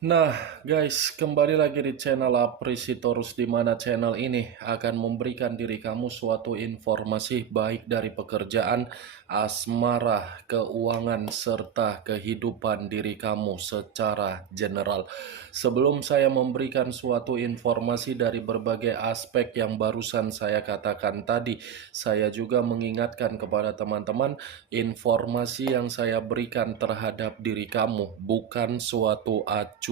Nah, guys, kembali lagi di channel Aprisitorus, di mana channel ini akan memberikan diri kamu suatu informasi baik dari pekerjaan, asmara, keuangan, serta kehidupan diri kamu secara general. Sebelum saya memberikan suatu informasi dari berbagai aspek yang barusan saya katakan tadi, saya juga mengingatkan kepada teman-teman, informasi yang saya berikan terhadap diri kamu bukan suatu acuan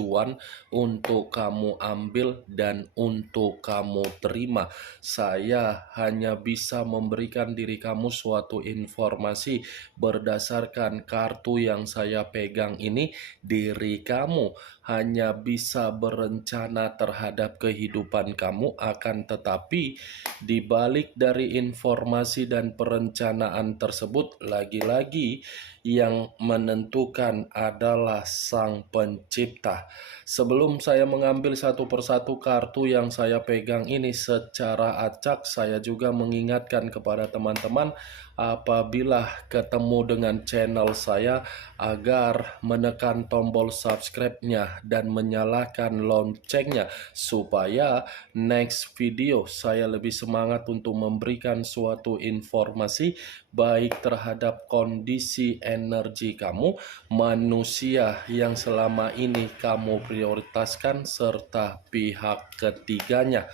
untuk kamu ambil dan untuk kamu terima. Saya hanya bisa memberikan diri kamu suatu informasi berdasarkan kartu yang saya pegang ini. Diri kamu hanya bisa berencana terhadap kehidupan kamu, akan tetapi di balik dari informasi dan perencanaan tersebut, lagi-lagi yang menentukan adalah Sang Pencipta. Sebelum saya mengambil satu persatu kartu yang saya pegang ini secara acak, saya juga mengingatkan kepada teman-teman apabila ketemu dengan channel saya agar menekan tombol subscribe-nya dan menyalakan loncengnya supaya next video saya lebih semangat untuk memberikan suatu informasi baik terhadap kondisi energi kamu, manusia yang selama ini kamu prioritaskan, serta pihak ketiganya.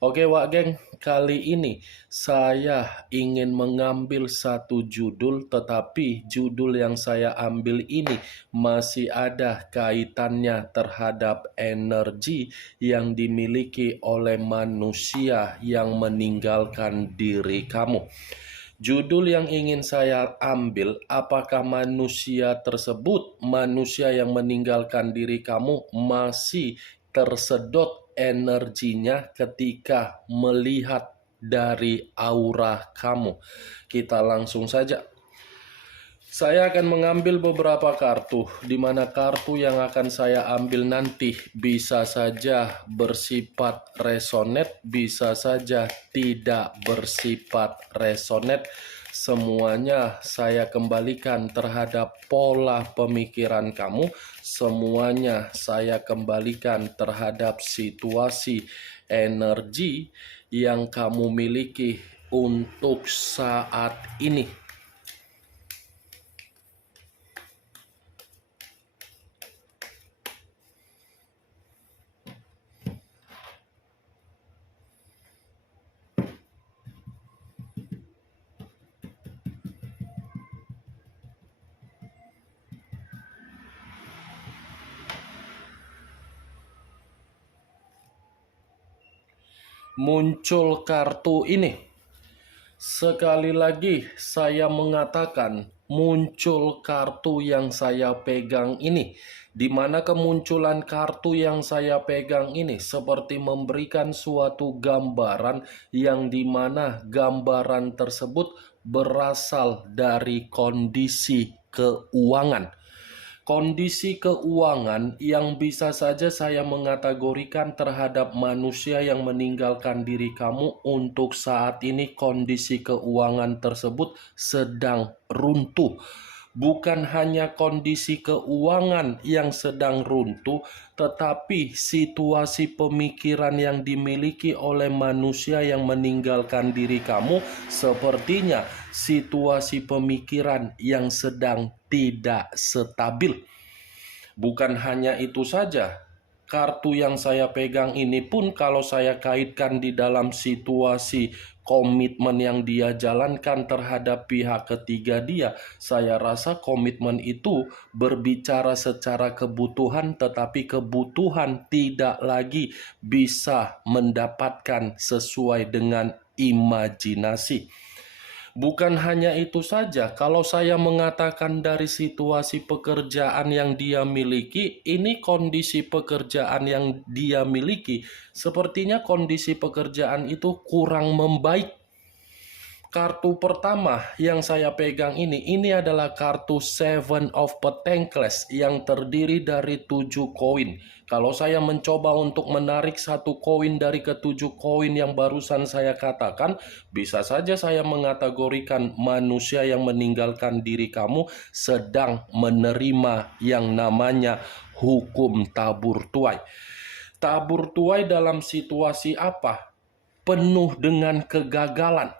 Oke Wak Geng, kali ini saya ingin mengambil satu judul, tetapi judul yang saya ambil ini masih ada kaitannya terhadap energi yang dimiliki oleh manusia yang meninggalkan diri kamu. Judul yang ingin saya ambil, apakah manusia tersebut, manusia yang meninggalkan diri kamu, masih tersedot energinya ketika melihat dari aura kamu? Kita langsung saja. Saya akan mengambil beberapa kartu, di mana kartu yang akan saya ambil nanti bisa saja bersifat resonate, bisa saja tidak bersifat resonate. Semuanya saya kembalikan terhadap pola pemikiran kamu, semuanya saya kembalikan terhadap situasi energi yang kamu miliki untuk saat ini. Muncul kartu ini. Sekali lagi saya mengatakan, muncul kartu yang saya pegang ini, di mana kemunculan kartu yang saya pegang ini seperti memberikan suatu gambaran yang dimana gambaran tersebut berasal dari kondisi keuangan. Kondisi keuangan yang bisa saja saya mengategorikan terhadap manusia yang meninggalkan diri kamu untuk saat ini, kondisi keuangan tersebut sedang runtuh. Bukan hanya kondisi keuangan yang sedang runtuh, tetapi situasi pemikiran yang dimiliki oleh manusia yang meninggalkan diri kamu sepertinya situasi pemikiran yang sedang tidak stabil. Bukan hanya itu saja, kartu yang saya pegang ini pun kalau saya kaitkan di dalam situasi komitmen yang dia jalankan terhadap pihak ketiga dia, saya rasa komitmen itu berbicara secara kebutuhan, tetapi kebutuhan tidak lagi bisa mendapatkan sesuai dengan imajinasi. Bukan hanya itu saja, kalau saya mengatakan dari situasi pekerjaan yang dia miliki, ini kondisi pekerjaan yang dia miliki, sepertinya kondisi pekerjaan itu kurang membaik. Kartu pertama yang saya pegang ini adalah kartu Seven of Pentacles yang terdiri dari 7 koin. Kalau saya mencoba untuk menarik satu koin dari ketujuh koin yang barusan saya katakan, bisa saja saya mengategorikan manusia yang meninggalkan diri kamu sedang menerima yang namanya hukum tabur tuai. Tabur tuai dalam situasi apa? Penuh dengan kegagalan.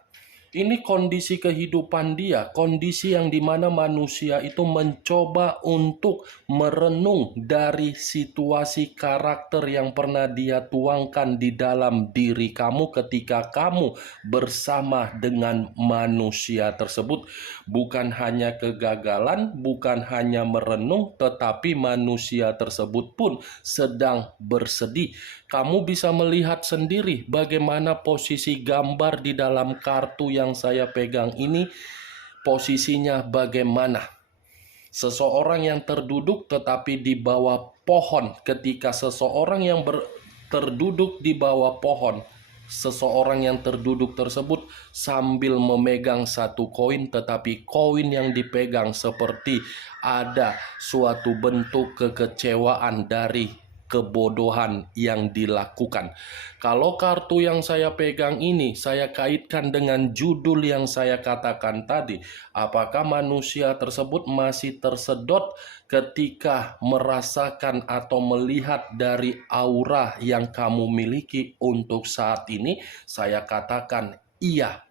Ini kondisi kehidupan dia, kondisi yang dimana manusia itu mencoba untuk merenung dari situasi karakter yang pernah dia tuangkan di dalam diri kamu ketika kamu bersama dengan manusia tersebut. Bukan hanya kegagalan, bukan hanya merenung, tetapi manusia tersebut pun sedang bersedih. Kamu bisa melihat sendiri bagaimana posisi gambar di dalam kartu yang saya pegang ini, posisinya bagaimana. Seseorang yang terduduk tetapi di bawah pohon. Ketika seseorang yang terduduk di bawah pohon, seseorang yang terduduk tersebut sambil memegang satu koin, tetapi koin yang dipegang seperti ada suatu bentuk kekecewaan dari kebodohan yang dilakukan. Kalau kartu yang saya pegang ini saya kaitkan dengan judul yang saya katakan tadi, apakah manusia tersebut masih tersedot ketika merasakan atau melihat dari aura yang kamu miliki untuk saat ini? Saya katakan iya.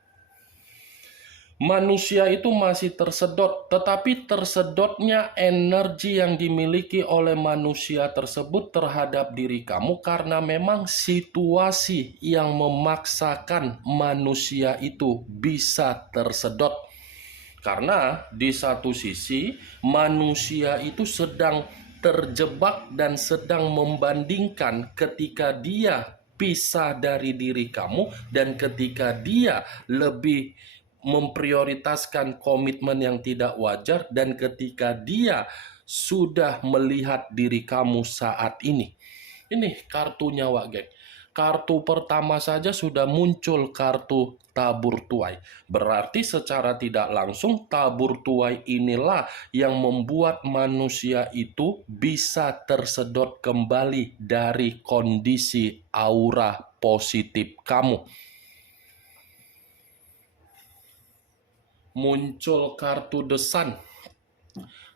Manusia itu masih tersedot, tetapi tersedotnya energi yang dimiliki oleh manusia tersebut terhadap diri kamu karena memang situasi yang memaksakan manusia itu bisa tersedot. Karena di satu sisi manusia itu sedang terjebak dan sedang membandingkan ketika dia pisah dari diri kamu dan ketika dia lebih memprioritaskan komitmen yang tidak wajar dan ketika dia sudah melihat diri kamu saat ini. Ini kartunya, Wak Geng. Kartu pertama saja sudah muncul kartu tabur tuai. Berarti secara tidak langsung tabur tuai inilah yang membuat manusia itu bisa tersedot kembali dari kondisi aura positif kamu. Muncul kartu The Sun.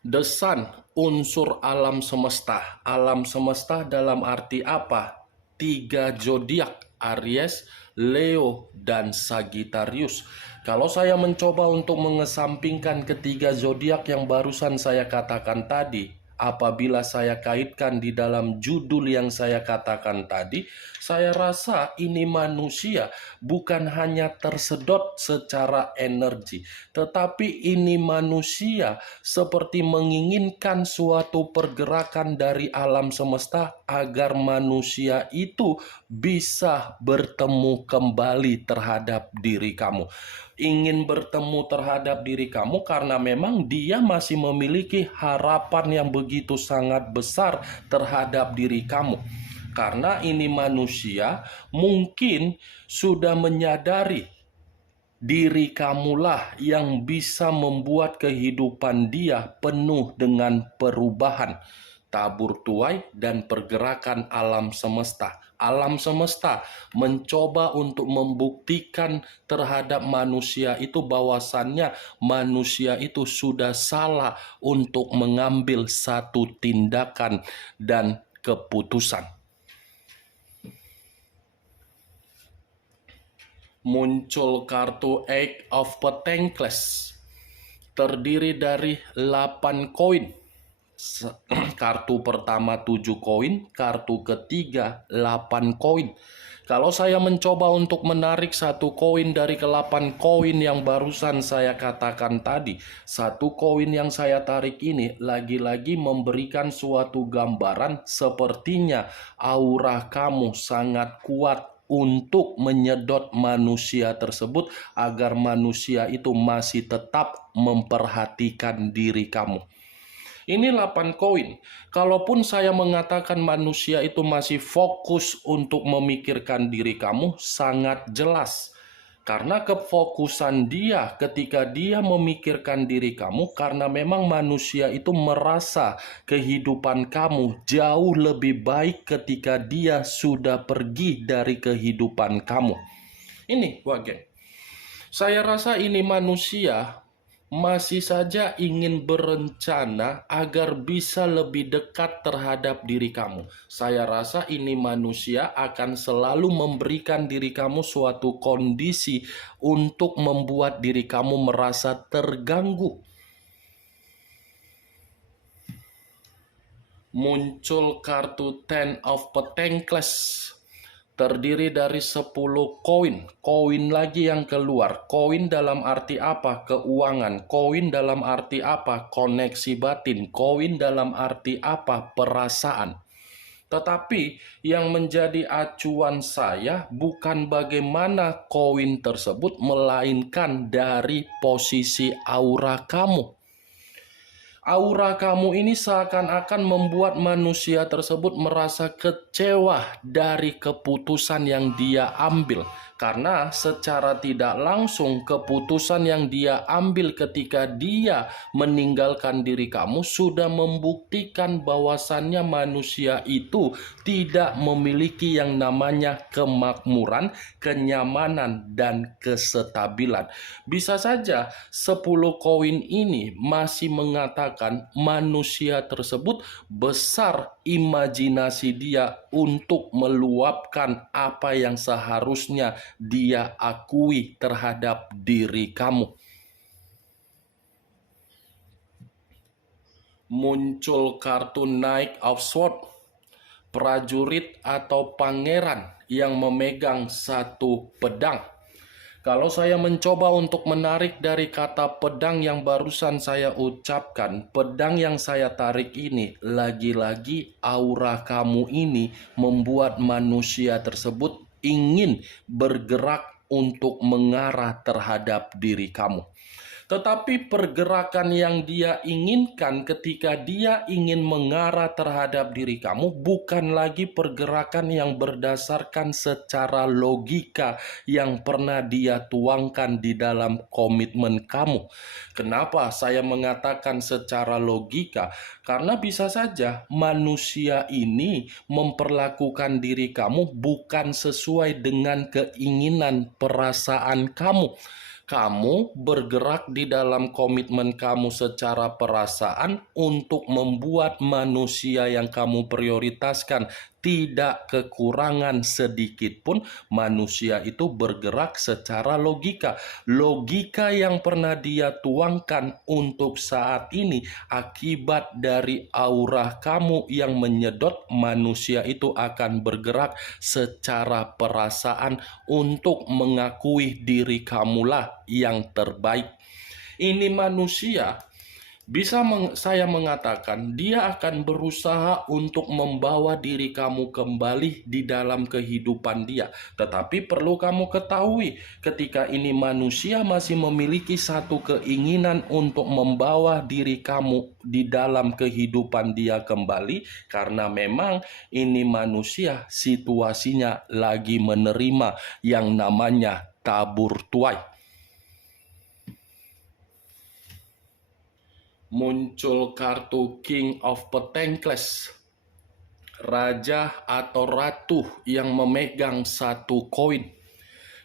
The Sun, unsur alam semesta. Alam semesta dalam arti apa? 3 zodiak, Aries, Leo, dan Sagittarius. Kalau saya mencoba untuk mengesampingkan ketiga zodiak yang barusan saya katakan tadi, apabila saya kaitkan di dalam judul yang saya katakan tadi, saya rasa ini manusia bukan hanya tersedot secara energi, tetapi ini manusia seperti menginginkan suatu pergerakan dari alam semesta agar manusia itu bisa bertemu kembali terhadap diri kamu. Ingin bertemu terhadap diri kamu karena memang dia masih memiliki harapan yang begitu sangat besar terhadap diri kamu. Karena ini manusia mungkin sudah menyadari diri kamulah yang bisa membuat kehidupan dia penuh dengan perubahan, tabur tuai, dan pergerakan alam semesta. Alam semesta mencoba untuk membuktikan terhadap manusia itu bahwasannya manusia itu sudah salah untuk mengambil satu tindakan dan keputusan. Muncul kartu Eight of Pentacles, terdiri dari 8 koin. Kartu pertama 7 koin, kartu ketiga 8 koin. Kalau saya mencoba untuk menarik satu koin dari ke-8 koin yang barusan saya katakan tadi, satu koin yang saya tarik ini lagi-lagi memberikan suatu gambaran sepertinya aura kamu sangat kuat untuk menyedot manusia tersebut agar manusia itu masih tetap memperhatikan diri kamu. Ini 8 koin. Kalaupun saya mengatakan manusia itu masih fokus untuk memikirkan diri kamu, sangat jelas. Karena kefokusan dia ketika dia memikirkan diri kamu, karena memang manusia itu merasa kehidupan kamu jauh lebih baik ketika dia sudah pergi dari kehidupan kamu. Ini, Wagen. Saya rasa ini manusia masih saja ingin berencana agar bisa lebih dekat terhadap diri kamu. Saya rasa ini manusia akan selalu memberikan diri kamu suatu kondisi untuk membuat diri kamu merasa terganggu. Muncul kartu Ten of Pentacles. Terdiri dari 10 koin. Koin lagi yang keluar. Koin dalam arti apa? Keuangan. Koin dalam arti apa? Koneksi batin. Koin dalam arti apa? Perasaan. Tetapi yang menjadi acuan saya bukan bagaimana koin tersebut, melainkan dari posisi aura kamu. Aura kamu ini seakan-akan membuat manusia tersebut merasa kecewa dari keputusan yang dia ambil. Karena secara tidak langsung keputusan yang dia ambil ketika dia meninggalkan diri kamu sudah membuktikan bahwasannya manusia itu tidak memiliki yang namanya kemakmuran, kenyamanan, dan kestabilan. Bisa saja 10 koin ini masih mengatakan manusia tersebut besar imajinasi dia untuk meluapkan apa yang seharusnya dia akui terhadap diri kamu. Muncul kartu Knight of Swords, prajurit atau pangeran yang memegang satu pedang. Kalau saya mencoba untuk menarik dari kata pedang yang barusan saya ucapkan, pedang yang saya tarik ini, lagi-lagi aura kamu ini membuat manusia tersebut ingin bergerak untuk mengarah terhadap diri kamu. Tetapi pergerakan yang dia inginkan ketika dia ingin mengarah terhadap diri kamu bukan lagi pergerakan yang berdasarkan secara logika yang pernah dia tuangkan di dalam komitmen kamu. Kenapa saya mengatakan secara logika? Karena bisa saja manusia ini memperlakukan diri kamu bukan sesuai dengan keinginan perasaan kamu. Kamu bergerak di dalam komitmen kamu secara perasaan untuk membuat manusia yang kamu prioritaskan tidak kekurangan sedikit pun. Manusia itu bergerak secara logika. Logika yang pernah dia tuangkan untuk saat ini akibat dari aura kamu yang menyedot, manusia itu akan bergerak secara perasaan untuk mengakui diri kamulah yang terbaik. Ini manusia bisa saya mengatakan dia akan berusaha untuk membawa diri kamu kembali di dalam kehidupan dia. Tetapi perlu kamu ketahui, ketika ini manusia masih memiliki satu keinginan untuk membawa diri kamu di dalam kehidupan dia kembali, karena memang ini manusia situasinya lagi menerima yang namanya tabur tuai. Muncul kartu King of Pentacles, raja atau ratu yang memegang satu koin.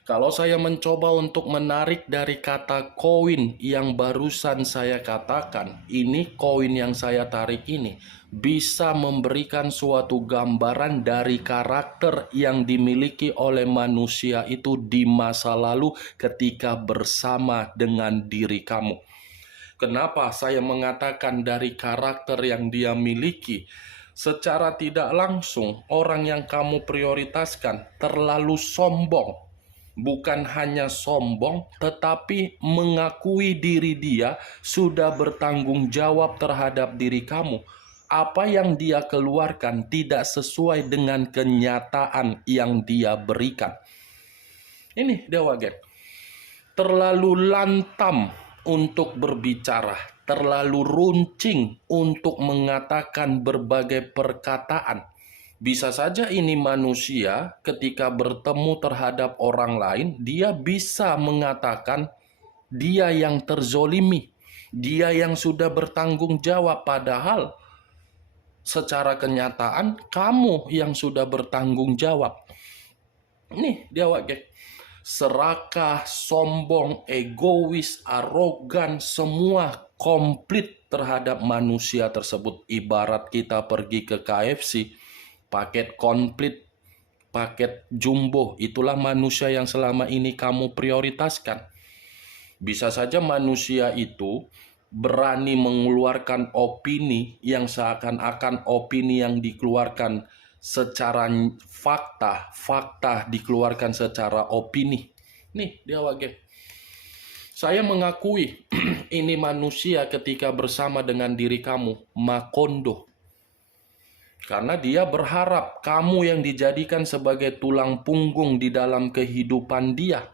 Kalau saya mencoba untuk menarik dari kata koin yang barusan saya katakan, ini koin yang saya tarik ini bisa memberikan suatu gambaran dari karakter yang dimiliki oleh manusia itu di masa lalu ketika bersama dengan diri kamu. Kenapa saya mengatakan dari karakter yang dia miliki? Secara tidak langsung, orang yang kamu prioritaskan terlalu sombong. Bukan hanya sombong, tetapi mengakui diri dia sudah bertanggung jawab terhadap diri kamu. Apa yang dia keluarkan tidak sesuai dengan kenyataan yang dia berikan. Ini Dewa Gen. Terlalu lantam untuk berbicara, terlalu runcing untuk mengatakan berbagai perkataan. Bisa saja ini manusia ketika bertemu terhadap orang lain, dia bisa mengatakan dia yang terzolimi, dia yang sudah bertanggung jawab, padahal secara kenyataan kamu yang sudah bertanggung jawab. Nih dia wakil. serakah, sombong, egois, arogan, semua komplit terhadap manusia tersebut. Ibarat kita pergi ke KFC, paket komplit, paket jumbo, itulah manusia yang selama ini kamu prioritaskan. Bisa saja manusia itu berani mengeluarkan opini yang seakan-akan opini yang dikeluarkan secara fakta, fakta dikeluarkan secara opini. Nih dia wage. Saya mengakui ini manusia ketika bersama dengan diri kamu, makondo. Karena dia berharap kamu yang dijadikan sebagai tulang punggung di dalam kehidupan dia.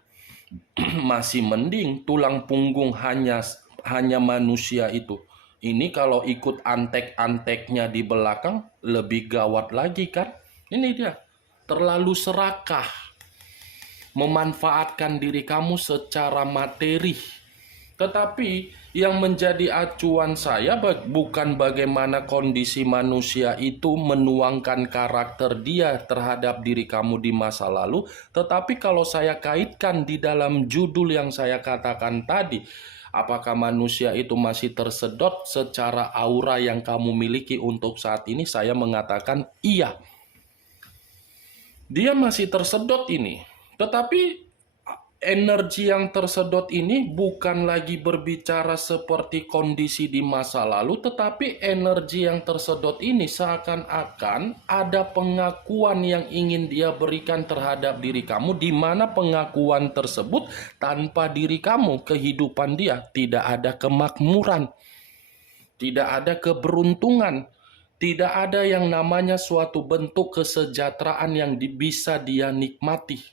Masih mending tulang punggung hanya manusia itu. Ini kalau ikut antek-anteknya di belakang lebih gawat lagi kan? Ini dia, terlalu serakah, memanfaatkan diri kamu secara materi. Tetapi yang menjadi acuan saya bukan bagaimana kondisi manusia itu menuangkan karakter dia terhadap diri kamu di masa lalu, tetapi kalau saya kaitkan di dalam judul yang saya katakan tadi, apakah manusia itu masih tersedot secara aura yang kamu miliki untuk saat ini? Saya mengatakan iya. Dia masih tersedot ini, tetapi energi yang tersedot ini bukan lagi berbicara seperti kondisi di masa lalu, tetapi energi yang tersedot ini seakan-akan ada pengakuan yang ingin dia berikan terhadap diri kamu, di mana pengakuan tersebut tanpa diri kamu, kehidupan dia tidak ada kemakmuran, tidak ada keberuntungan, tidak ada yang namanya suatu bentuk kesejahteraan yang bisa dia nikmati.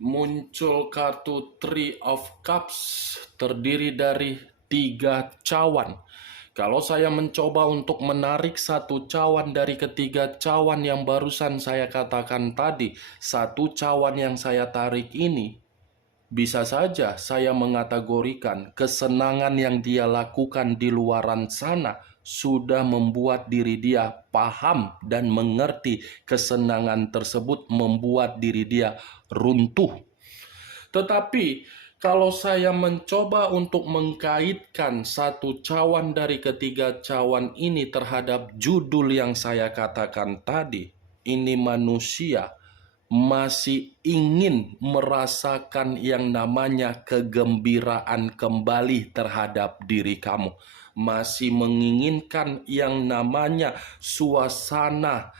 Muncul kartu Three of Cups terdiri dari 3 cawan. Kalau saya mencoba untuk menarik satu cawan dari ketiga cawan yang barusan saya katakan tadi, satu cawan yang saya tarik ini, bisa saja saya mengategorikan kesenangan yang dia lakukan di luaran sana sudah membuat diri dia paham dan mengerti kesenangan tersebut membuat diri dia runtuh. Tetapi kalau saya mencoba untuk mengkaitkan satu cawan dari ketiga cawan ini terhadap judul yang saya katakan tadi, ini manusia masih ingin merasakan yang namanya kegembiraan kembali terhadap diri kamu. Masih menginginkan yang namanya suasana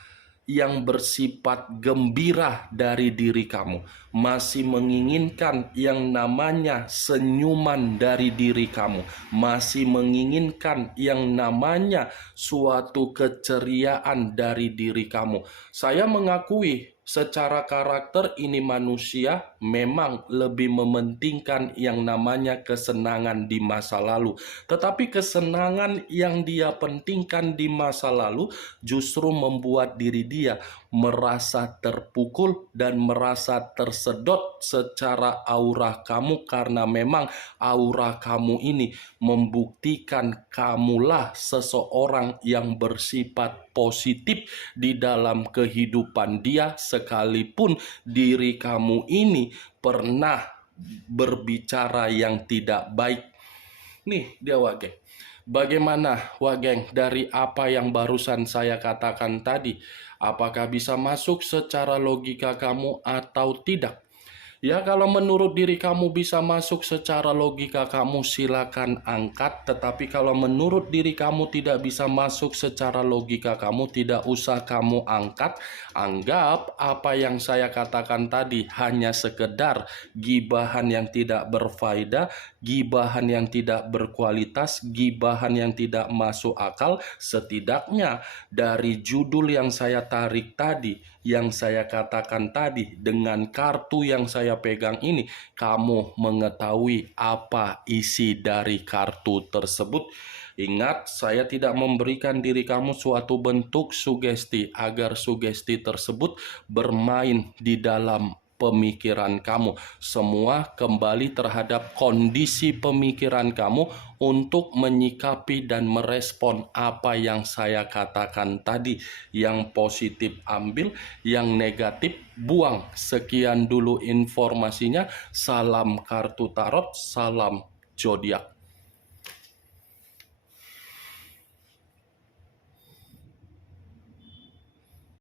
yang bersifat gembira dari diri kamu. Masih menginginkan yang namanya senyuman dari diri kamu. Masih menginginkan yang namanya suatu keceriaan dari diri kamu. Saya mengakui secara karakter ini manusia memang lebih mementingkan yang namanya kesenangan di masa lalu. Tetapi kesenangan yang dia pentingkan di masa lalu justru membuat diri dia merasa terpukul dan merasa tersedot secara aura kamu, karena memang aura kamu ini membuktikan kamulah seseorang yang bersifat positif di dalam kehidupan dia, sekalipun diri kamu ini pernah berbicara yang tidak baik. Nih dia wage. Bagaimana wageng dari apa yang barusan saya katakan tadi? Apakah bisa masuk secara logika kamu atau tidak? Ya, kalau menurut diri kamu bisa masuk secara logika kamu, silakan angkat. Tetapi kalau menurut diri kamu tidak bisa masuk secara logika kamu, tidak usah kamu angkat. Anggap apa yang saya katakan tadi hanya sekedar gibahan yang tidak berfaedah, gibahan yang tidak berkualitas, gibahan yang tidak masuk akal. Setidaknya dari judul yang saya tarik tadi, yang saya katakan tadi, dengan kartu yang saya pegang ini, kamu mengetahui apa isi dari kartu tersebut. Ingat, saya tidak memberikan diri kamu suatu bentuk sugesti agar sugesti tersebut bermain di dalam pemikiran kamu. Semua kembali terhadap kondisi pemikiran kamu untuk menyikapi dan merespon apa yang saya katakan tadi. Yang positif ambil, yang negatif buang. Sekian dulu informasinya. Salam kartu tarot, salam zodiak.